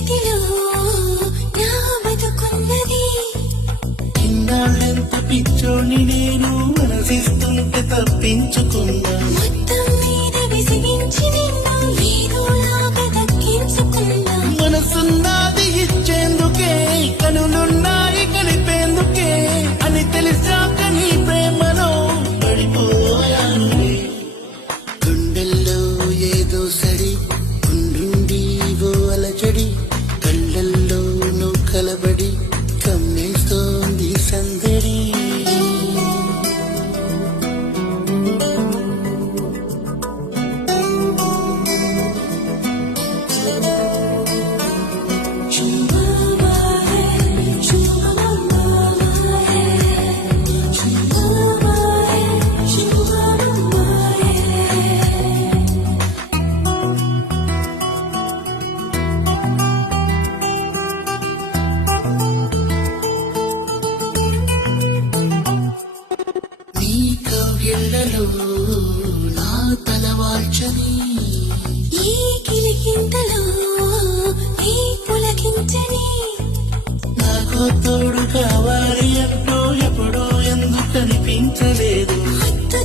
చేతిలో నా బతుకున్నది. ఇన్నాళ్ళెంత పిచ్చోని నేను మనసిస్తుంటే తప్పించుకున్నా. మొత్తం మీద విసిగించి నిన్ను ఏదోలాగా దక్కించుకున్నా. మనసున్నది ఇచ్చేందుకే, కనులున్నాయి కలిపేందుకే అని తెలిసాక నీ ప్రేమలో పడిపోయానులే. గుండెల్లో ఏదో సడి ఉండుండి ఓ అలజడి, కళ్ళల్లో నువ్వు కలబడి కమ్మేస్తోంది సందడి. నీ కవ్విళ్ళలో నా తలవాల్చని, ఈ కిలికింతలో ఈ పులకించని. నాకు తోడు కావాలి అంటూ ఎప్పుడూ ఎందుకు కనిపించలేదు. హద్దు